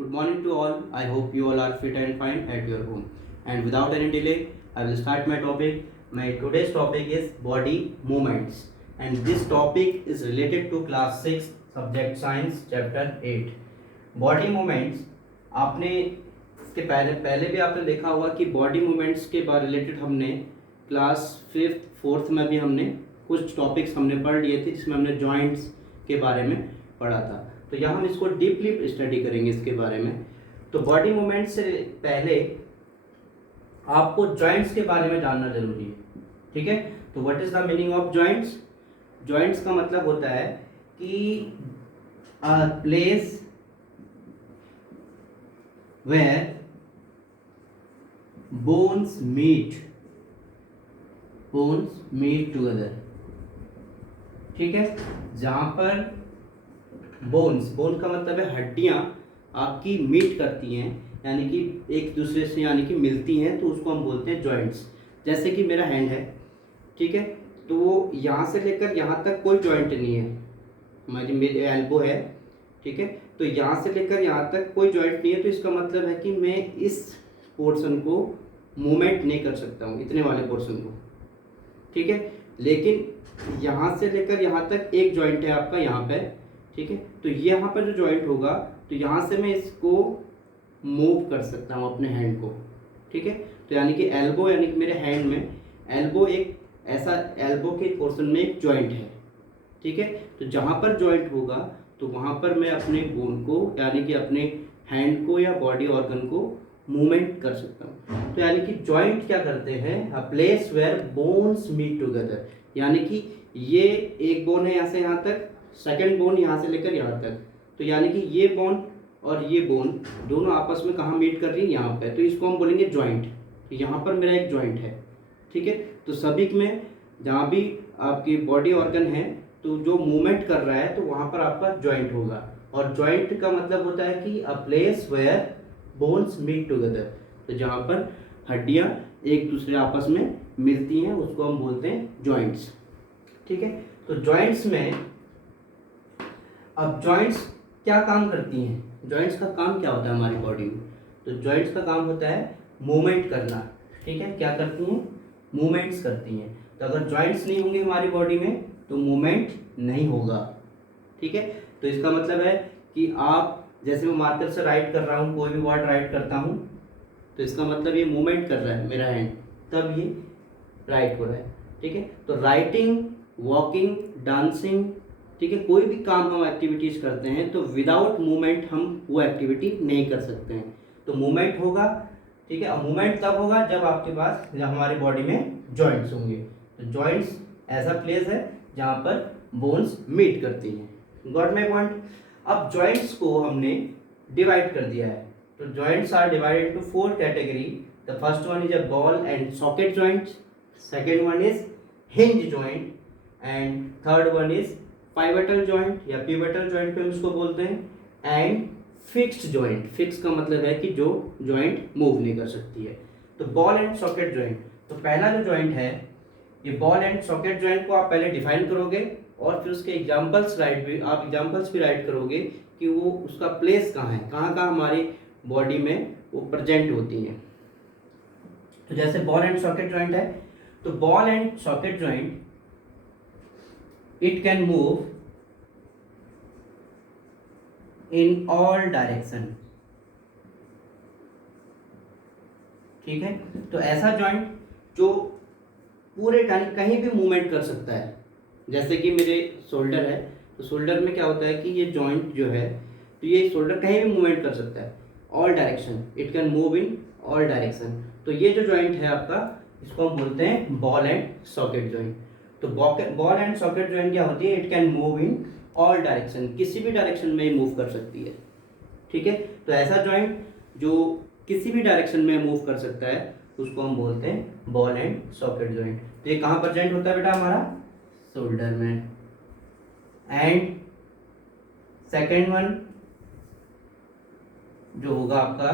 Good morning to all. I hope you all are fit and fine at your home. And without any delay, I will start my topic. My today's topic is body movements, and this topic is related to class 6 subject science chapter 8. Body movements आपने इसके पहले पहले भी आपने देखा होगा कि body movements के बारे रिलेटेड हमने क्लास 5th 4th में भी हमने कुछ टॉपिक्स हमने पढ़ लिए थे, जिसमें हमने जॉइंट्स के बारे में पढ़ा था। तो यहाँ हम इसको डीपली स्टडी करेंगे इसके बारे में। तो बॉडी मूवमेंट से पहले आपको जॉइंट्स के बारे में जानना जरूरी है, ठीक है। तो what is the meaning of joints? Joints का मतलब होता है कि a place where bones meet together, ठीक है। जहां पर बोन का मतलब है हड्डियां आपकी मीट करती हैं, यानी कि एक दूसरे से यानी कि मिलती हैं, तो उसको हम बोलते हैं जॉइंट्स। जैसे कि मेरा हैंड है, ठीक है, तो यहाँ से लेकर यहाँ तक कोई जॉइंट नहीं है। मेरे एल्बो है, ठीक है, तो यहाँ से लेकर यहाँ तक कोई जॉइंट नहीं है। तो इसका मतलब है कि मैं इस पोर्शन को मूवमेंट नहीं कर सकता हूँ, इतने वाले पोर्शन को, ठीक है। लेकिन यहाँ से लेकर यहाँ तक एक जॉइंट है आपका यहाँ पे, ठीक है। तो यहाँ पर जो जॉइंट होगा, तो यहाँ से मैं इसको मूव कर सकता हूँ अपने हैंड को, ठीक है। तो यानी कि एल्बो, यानी कि मेरे हैंड में एल्बो एक ऐसा एल्बो के पोर्शन में एक जॉइंट है, ठीक है। तो जहाँ पर जॉइंट होगा तो वहाँ पर मैं अपने बोन को यानी कि अपने हैंड को या बॉडी ऑर्गन को मूवमेंट कर सकता हूँ। तो यानी कि जॉइंट क्या करते हैं? A place where bones meet together, यानी कि ये एक बोन है यहाँ से यहाँ तक, सेकंड बोन यहाँ से लेकर यहाँ तक, तो यानी कि ये बोन और ये बोन दोनों आपस में कहाँ मीट कर रही है? यहाँ पे। तो इसको हम बोलेंगे जॉइंट। तो यहाँ पर मेरा एक जॉइंट है, ठीक है। तो सभी में जहाँ भी आपकी बॉडी ऑर्गन है, तो जो मूवमेंट कर रहा है, तो वहाँ पर आपका जॉइंट होगा। और जॉइंट का मतलब होता है कि a place where bones meet together, तो जहाँ पर हड्डियाँ एक दूसरे आपस में मिलती हैं, उसको हम बोलते हैं जॉइंट्स, ठीक है। तो जॉइंट्स में अब जॉइंट्स क्या काम करती हैं? जॉइंट्स का काम क्या होता है हमारी बॉडी में? तो जॉइंट्स का काम होता है मूवमेंट करना, ठीक है। क्या करती हैं? मूवमेंट्स करती हैं। तो अगर जॉइंट्स नहीं होंगे हमारी बॉडी में तो मूवमेंट नहीं होगा, ठीक है। तो इसका मतलब है कि आप जैसे मैं मार्कर से राइट कर रहा हूँ, कोई भी वर्ड राइट करता हूँ, तो इसका मतलब ये मूवमेंट कर रहा है मेरा हैंड, तब ये राइट हो रहा है, ठीक है। तो राइटिंग, वॉकिंग, डांसिंग, ठीक है, कोई भी काम हम एक्टिविटीज़ करते हैं तो विदाउट मूवमेंट हम वो एक्टिविटी नहीं कर सकते हैं। तो मूवमेंट होगा, ठीक है। और मूवमेंट तब होगा जब आपके पास, जब हमारी बॉडी में जॉइंट्स होंगे। तो जॉइंट्स ऐसा प्लेस है जहाँ पर बोन्स मीट करती हैं। Got my point? अब जॉइंट्स को हमने डिवाइड कर दिया है। तो joints are divided into 4 category. The first one is a ball and socket joint, second one is hinge joint, and third one is pivotal joint या पिवटल जॉइंट पे हम इसको बोलते हैं, एंड फिक्स्ड जॉइंट। फिक्स का मतलब है कि जो जॉइंट मूव नहीं कर सकती है। तो बॉल एंड सॉकेट जॉइंट, तो पहला जो जॉइंट है ये बॉल एंड सॉकेट जॉइंट को आप पहले डिफाइन करोगे और फिर उसके एग्जांपल्स भी राइट करोगे कि वो उसका प्लेस कहाँ है, कहाँ कहाँ हमारी बॉडी में वो प्रेजेंट होती हैं। तो जैसे बॉल एंड सॉकेट जॉइंट है, तो ball and socket joint it can move in all direction, ठीक है। तो ऐसा जॉइंट जो पूरे कहीं भी मूवमेंट कर सकता है। जैसे कि मेरे शोल्डर है, तो शोल्डर में क्या होता है कि ये जॉइंट जो है, तो ये शोल्डर कहीं भी मूवमेंट कर सकता है, all direction, it can move in all direction. तो ये जो जॉइंट है आपका, इसको हम बोलते हैं बॉल एंड सॉकेट जॉइंट। तो बॉल एंड सॉकेट जॉइंट क्या होती है? It can move in all direction, किसी भी डायरेक्शन में मूव कर सकती है, ठीक है। तो ऐसा जॉइंट जो किसी भी डायरेक्शन में मूव कर सकता है उसको हम बोलते हैं बॉल एंड सॉकेट जॉइंट। तो ये कहाँ प्रेजेंट होता है बेटा? हमारा शोल्डर में। एंड सेकेंड वन जो होगा आपका,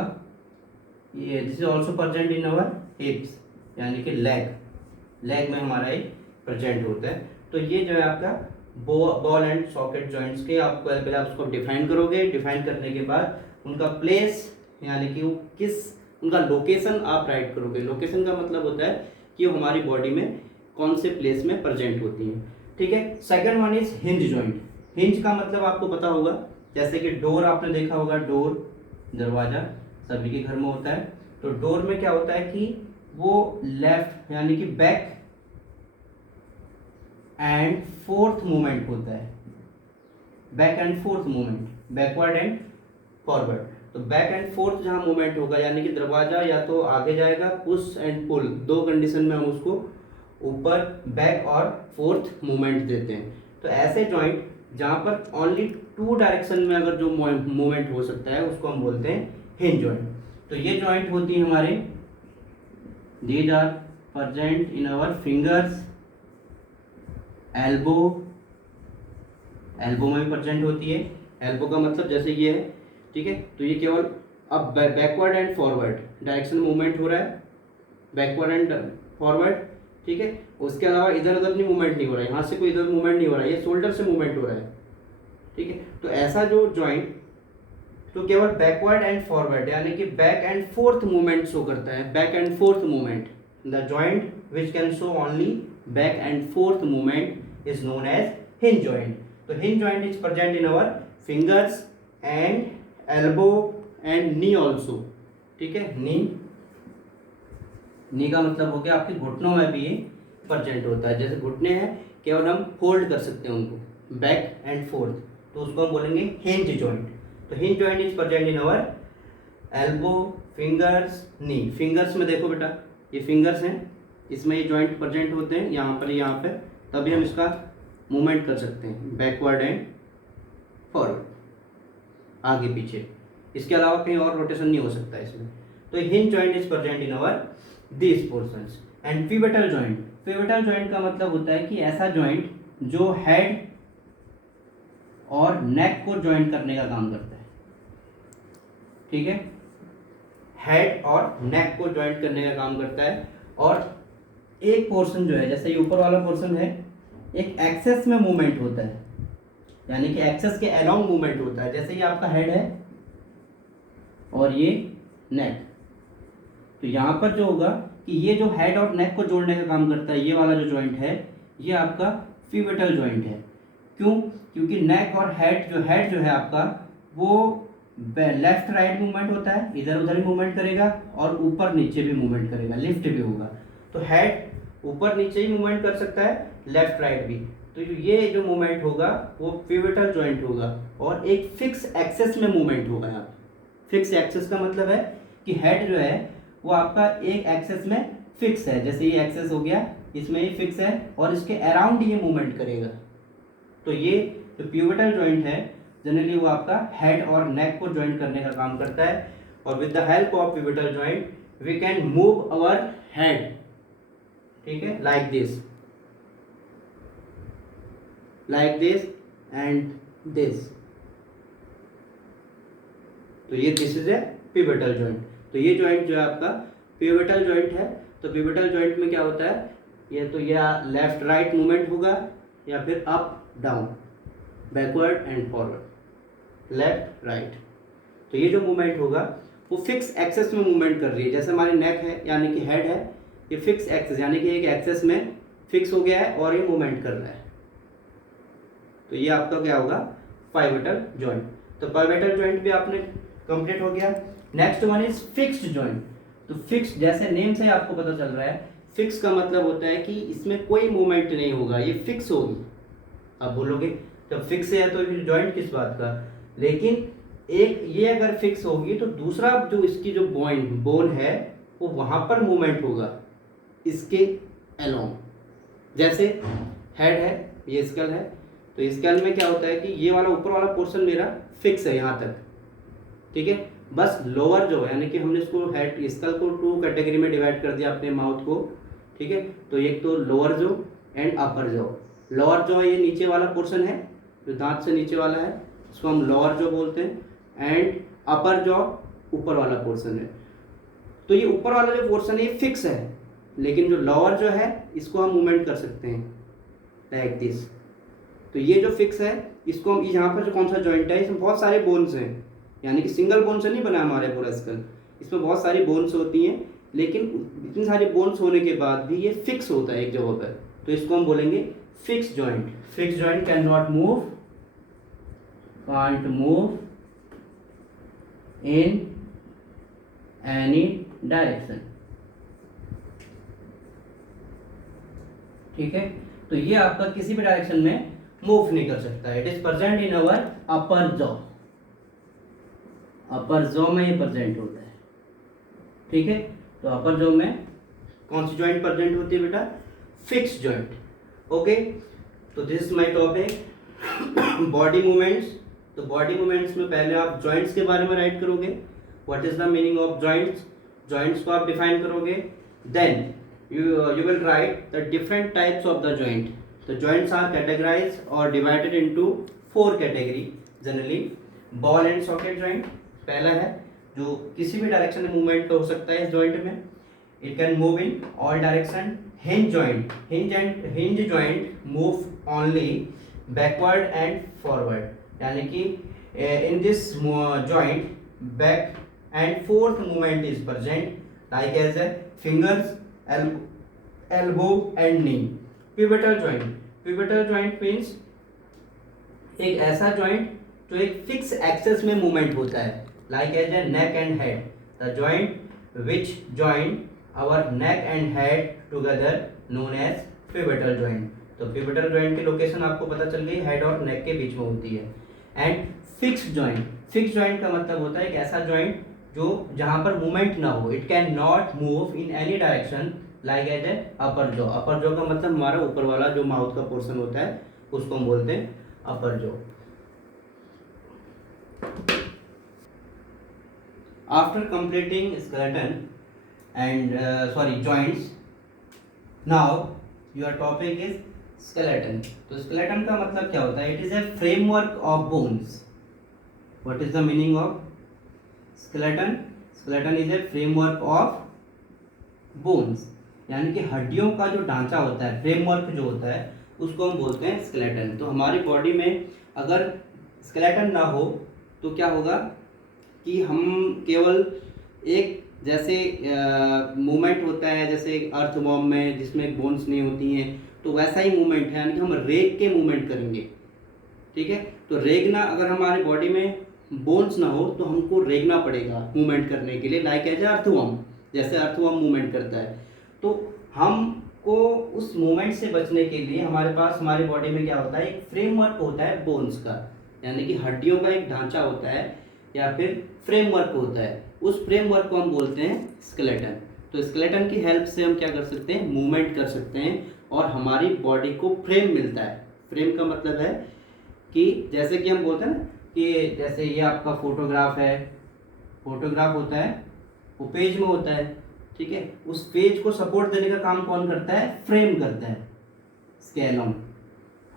ये this is also present in अवर हिप्स, यानी कि लेग में हमारा एक प्रेजेंट होता है। तो ये जो है आपका बॉल एंड सॉकेट जॉइंट्स के, आपको पहले आप उसको डिफाइन करोगे, डिफाइन करने के बाद उनका प्लेस यानी कि वो किस, उनका लोकेशन आप राइट करोगे। लोकेशन का मतलब होता है कि वो हमारी बॉडी में कौन से प्लेस में प्रेजेंट होती हैं, ठीक है। Second one is hinge joint. Hinge का मतलब आपको पता होगा, जैसे कि डोर आपने देखा होगा, डोर दरवाजा सभी के घर में होता है। तो डोर में क्या होता है कि वो लेफ्ट यानी कि बैक एंड फोर्थ मूवमेंट होता है, back and forth movement, backward and forward. तो बैक एंड फोर्थ जहां मूवमेंट होगा यानी कि दरवाजा या तो आगे जाएगा, पुश एंड पुल, दो कंडीशन में हम उसको ऊपर बैक और फोर्थ मूवमेंट देते हैं। तो ऐसे जॉइंट जहां पर ओनली टू डायरेक्शन में अगर जो मूवमेंट हो सकता है उसको हम बोलते हैं हिंज जॉइंट। तो ये जॉइंट होती है हमारे, these are present in our fingers, elbow, elbow में भी प्रेजेंट होती है। एल्बो का मतलब जैसे ये है, ठीक है। तो ये केवल अब backward and forward direction movement हो रहा है, बैकवर्ड एंड फॉरवर्ड, ठीक है। उसके अलावा इधर उधर नहीं मूवमेंट नहीं हो रहा है, यहाँ से कोई इधर मूवमेंट नहीं हो रहा है, ये शोल्डर से मूवमेंट हो रहा है, ठीक है। तो ऐसा जो जॉइंट तो केवल बैकवर्ड एंड फॉरवर्ड यानी कि back and forth movement show करता है, back and forth movement. The joint which can show only back and forth movement is known as hinge joint. तो hinge joint is present in our fingers and elbow and knee also, ठीक है। नी का मतलब हो गया आपके घुटनों में भी ये प्रेजेंट होता है। जैसे घुटने हैं केवल हम फोल्ड कर सकते हैं उनको, बैक एंड फोर्थ, तो उसको हम बोलेंगे हिंज जॉइंट। तो hinge joint is present in our elbow, fingers, knee. Fingers में देखो बेटा, ये फिंगर्स हैं, इसमें ये जॉइंट प्रेजेंट होते हैं यहाँ पर, यहाँ पे, तभी हम इसका मूवमेंट कर सकते हैं बैकवर्ड एंड फॉरवर्ड, आगे पीछे। इसके अलावा कहीं और रोटेशन नहीं हो सकता इसमें। तो hinge joint is present in our this portions. And pivotal joint, pivotal joint का मतलब होता है कि ऐसा जॉइंट जो हेड और नेक को ज्वाइन करने का काम करता है, ठीक है। हेड और नेक को ज्वाइन करने का काम करता है। और एक पोर्शन जो है, जैसे ये ऊपर वाला पोर्शन है, एक एक्सेस में मूवमेंट होता है, यानी कि एक्सेस के अलोंग मूवमेंट होता है। जैसे ये आपका हेड है और ये नेक, तो यहाँ पर जो होगा कि ये जो हेड और नेक को जोड़ने का काम करता है, ये वाला जो जॉइंट है, ये आपका पिवटल जॉइंट है। क्यों? क्योंकि नेक और हेड जो है आपका, वो लेफ्ट राइट मूवमेंट होता है, इधर उधर भी मूवमेंट करेगा और ऊपर नीचे भी मूवमेंट करेगा, लिफ्ट भी होगा। तो हेड ऊपर नीचे ही मूवमेंट कर सकता है, लेफ्ट राइट भी। तो ये जो मूवमेंट होगा वो पिवटल जॉइंट होगा और एक फिक्स एक्सेस में मूवमेंट होगा। यहाँ फिक्स एक्सेस का मतलब है कि हेड जो है वो आपका एक एक्सेस में फिक्स है, जैसे ये एक्सेस हो गया, इसमें ये फिक्स है और इसके अराउंड ये मूवमेंट करेगा। तो ये जो पिवटल जॉइंट है जनरली वो आपका हेड और नेक को ज्वाइन करने का काम करता है। और with the help of pivotal joint we can move our head, ठीक है, लाइक दिस एंड दिस। तो ये this is a pivotal joint. तो ये जॉइंट जो है आपका पिवटल जॉइंट है। तो पिवटल जॉइंट में क्या होता है, ये तो या लेफ्ट राइट मूवमेंट होगा या फिर up down, backward and forward, left right. तो ये जो मूवमेंट होगा वो फिक्स एक्सेस में मूवमेंट कर रही है। जैसे हमारी नेक है यानी कि हेड है, ये फिक्स एक्सेस यानी कि एक एक्सेस में फिक्स हो गया है और ये मूवमेंट कर रहा है। तो ये आपका क्या होगा, पिवटल जॉइंट। तो पिवटल जॉइंट भी आपने कंप्लीट हो गया। Next one is fixed joint. तो फिक्स, जैसे नेम से आपको पता चल रहा है, फिक्स का मतलब होता है कि इसमें कोई मूवमेंट नहीं होगा, ये फिक्स होगी। आप बोलोगे जब फिक्स है तो जॉइंट किस बात का, लेकिन एक ये अगर फिक्स होगी तो दूसरा जो इसकी जो बोन है वो वहां पर मूवमेंट होगा इसके अलोंग। जैसे हेड है, ये स्कल है, तो स्कल में क्या होता है कि ये वाला ऊपर वाला पोर्शन मेरा फिक्स है यहाँ तक, ठीक है। बस लोअर जो है, यानी कि हमने इसको हेड स्कल को टू कैटेगरी में डिवाइड कर दिया अपने माउथ को, ठीक है। तो एक तो लोअर जो एंड अपर जो। लोअर जो है ये नीचे वाला पोर्शन है, जो दांत से नीचे वाला है, इसको हम लोअर जो बोलते हैं। एंड अपर जो ऊपर वाला पोर्शन है। तो ये ऊपर वाला जो पोर्शन है ये फिक्स है, लेकिन जो लोअर जो है इसको हम मूवमेंट कर सकते हैं लाइक दिस। तो ये जो फिक्स है इसको हम, यहाँ पर जो कौन सा जॉइंट है, इसमें बहुत सारे बोन्स हैं, यानी कि सिंगल बोन से नहीं बना हमारे पूरा स्कल, इसमें बहुत सारी बोन्स होती हैं, लेकिन इतनी सारी बोन्स होने के बाद भी ये फिक्स होता है एक जगह पर, तो इसको हम बोलेंगे fix joint. Fix joint can not move, can't move in any direction. ठीक है, तो ये आपका किसी भी डायरेक्शन में मूव नहीं कर सकता। It is present in our upper jaw, upper jaw में ये प्रेजेंट होता है। ठीक है, तो अपर जॉ में कौन सी जॉइंट प्रेजेंट होती है बेटा? Fix joint. ओके, तो this is my topic body movements. तो बॉडी मूवमेंट्स में पहले आप जॉइंट्स के बारे में राइट करोगे, what is the meaning of joints, joints को आप डिफाइन करोगे। Then you will write the different types of the joint. The joints are categorized or divided into 4 category generally. Ball and socket joint पहला है, जो किसी भी direction में movement हो सकता है इस जॉइंट में। It can move in all direction. Hinge joint, hinge joint move only backward and forward, यानी कि in this joint back and forth movement is present, like as a fingers, elbow and knee. Pivotal joint, pivotal joint means एक ऐसा joint जो एक fix access में movement होता है, like as a neck and head. The joint which join our neck and head together known as pivotal joint. तो pivotal joint की location आपको पता चल गई, हेड और नेक के बीच में होती है। And fix joint, fix joint का मतलब होता है एक ऐसा जॉइंट जो जहां पर मूवमेंट ना हो, it can not move in any direction, like as a upper jaw. Upper jaw का मतलब हमारा ऊपर वाला जो माउथ का पोर्शन होता है उसको हम बोलते हैं अपर jaw. After completing skeleton and joints, now your topic is skeleton. तो स्केलेटन का मतलब क्या होता है? It is a framework of bones. What is the meaning of skeleton? Skeleton is a framework of bones, यानी कि हड्डियों का जो ढांचा होता है, फ्रेमवर्क जो होता है, उसको हम बोलते हैं स्केलेटन। तो हमारी बॉडी में अगर स्केलेटन ना हो तो क्या होगा कि हम केवल एक जैसे मूवमेंट होता है जैसे अर्थवॉर्म में जिसमें बोन्स नहीं होती हैं, तो वैसा ही मूवमेंट है, यानी कि हम रेग के मूवमेंट करेंगे। ठीक है, तो रेगना अगर हमारी बॉडी में बोन्स ना हो तो हमको रेगना पड़ेगा मूवमेंट करने के लिए, लाइक एज अर्थवॉर्म, जैसे अर्थवॉर्म मूवमेंट करता है। तो हमको उस मूवमेंट से बचने के लिए हमारे पास हमारी बॉडी में क्या होता है? एक फ्रेमवर्क होता है बोन्स का, यानी कि हड्डियों का एक ढांचा होता है या फिर फ्रेमवर्क होता है। उस फ्रेमवर्क को हम बोलते हैं स्केलेटन। तो स्केलेटन की हेल्प से हम क्या कर सकते हैं? मूवमेंट कर सकते हैं और हमारी बॉडी को फ्रेम मिलता है। फ्रेम का मतलब है कि जैसे कि हम बोलते हैं ना कि जैसे ये आपका फोटोग्राफ है, फोटोग्राफ होता है वो पेज में होता है। ठीक है, उस पेज को सपोर्ट देने का काम कौन करता है? फ्रेम करता है। स्केलम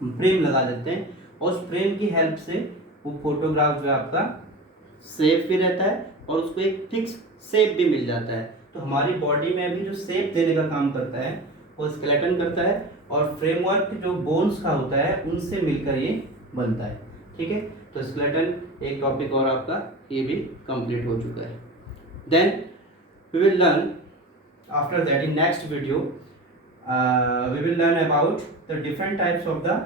हम फ्रेम लगा देते हैं और उस फ्रेम की हेल्प से वो फोटोग्राफ जो आपका सेफ भी रहता है और उसको एक फिक्स शेप भी मिल जाता है। तो हमारी बॉडी में भी जो शेप देने का काम करता है वो स्केलेटन करता है, और फ्रेमवर्क जो बोन्स का होता है उनसे मिलकर ये बनता है। ठीक है, तो स्केलेटन एक टॉपिक और आपका ये भी कंप्लीट हो चुका है। Then we will learn after that in next video we will learn about the different types of the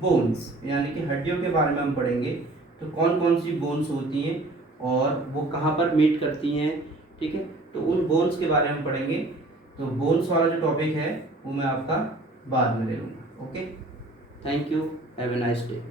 bones, यानी कि हड्डियों के बारे में हम पढ़ेंगे। तो कौन कौन सी बोन्स होती हैं और वो कहाँ पर मीट करती हैं। ठीक है, तो उन बोन्स के बारे में पढ़ेंगे। तो बोन्स वाला जो टॉपिक है वो मैं आपका बाद में ले लूँगा। Okay, thank you, have a nice day.